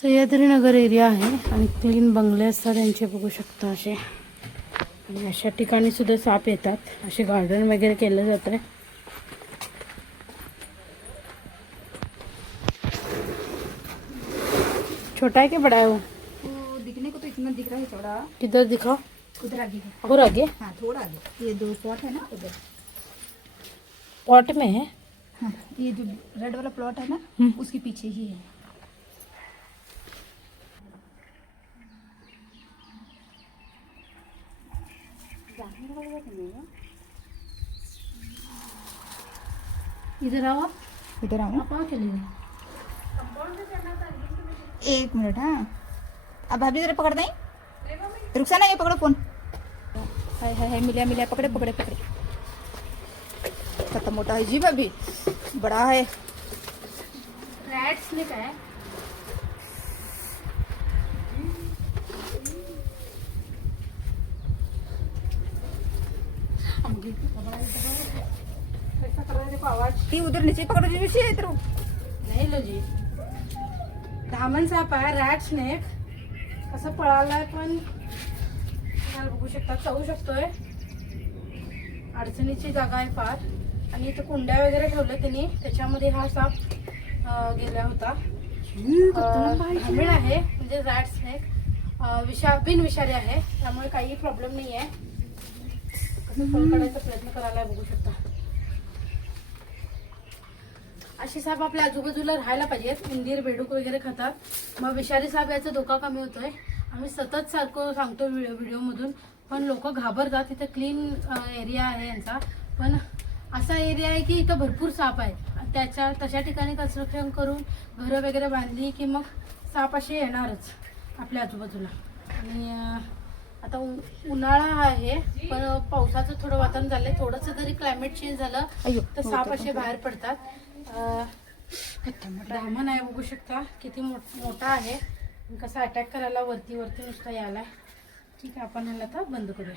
सह्याद्रीनगर area आहे आणि clean बंगले असतात त्यांचे बघू शकता असे. आणि अशा ठिकाणी सुद्धा साप येतात. असे गार्डन वगैरे केलं जातं आहे. छोटा है कि बड़ा है वो? दिखने को तो इतना दिख रहा है चौड़ा. किधर दिखाओ. उधर आगे है. और आगे हाँ थोड़ा आगे. ये 2 प्लॉट है ना उधर. पॉट में है. हाँ ये जो रेड वाला प्लॉट है ना उसके पीछे ही है. इधर आओ. इधर आओ. आप आओ चलिए. एक मिनट. हाँ अब भाभी जरा पकड़ दें. रुकसा ना ये पकड़ो फोन. हाय हाय हाय मिलिया मिलिया. पकड़े पकड़े पकड़े. कितना मोटा है जी भाभी. बड़ा है. रैट स्नेक है. ती उधर नीचे पकड़ो जी. नीचे इधर. नाही लो जी. धामण साप आहे. रॅट स्नेक कसं पळालाय पण बघू शकता. चावू शकतोय. अडचणीची जागा आहे फार. आणि इथे कुंड्या वगैरे ठेवल्या त्यांनी. त्याच्यामध्ये हा साप गेला होता. धामण आहे म्हणजे रॅट स्नेक. बिनविषारी आहे त्यामुळे काही प्रॉब्लेम नाही आहे. कसं पळ काढायचा प्रयत्न करायला बघू शकता. असे साप आपल्या आजूबाजूला राहायला पाहिजेत. उंदीर बेडूक वगैरे खातात. मग विषारी साप याचा धोका कमी होतोय. आम्ही सतत सारखं सांगतो व्हिडिओमधून पण लोक घाबरतात. इथं क्लीन एरिया आहे यांचा पण असा एरिया आहे की इथं भरपूर साप आहेत. तशा ठिकाणी कन्स्ट्रक्शन करून घरं वगैरे बांधली की मग साप असे येणारच आपल्या आजूबाजूला. आणि आता उन्हाळा आहे पण पावसाचं थोडं वातावरण झालंय. थोडंसं जरी क्लायमेट चेंज झालं तर साप असे बाहेर पडतात. धामण आहे बघू शकता किती मोठा आहे. कसा अटॅक करायला वरती नुसता यायला. ठीक आहे आपण ह्याला आता बंद करूया.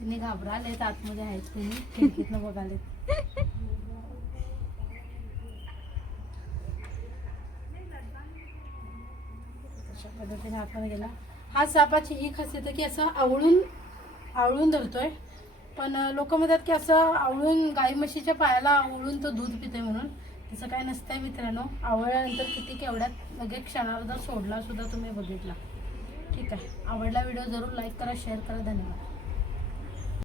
तिने घाबरालेत. आतमध्ये आहेत तुम्ही खिडकीतनं बघालेत. अशा पद्धतीने आतमध्ये गेला. हा सापाची ही खासियत आहे की असं आवळून धरतोय. पण लोक म्हणतात की असं आवळून गाई म्हशीच्या पायाला आवळून तो दूध पिते म्हणून. तसं काय नसतंय मित्रांनो. आवळल्यानंतर किती केवढ्यात लगेच क्षणार्धात सोडला सुद्धा तुम्ही बघितला. ठीक आहे. आवडला व्हिडिओ जरूर लाईक करा शेअर करा. धन्यवाद.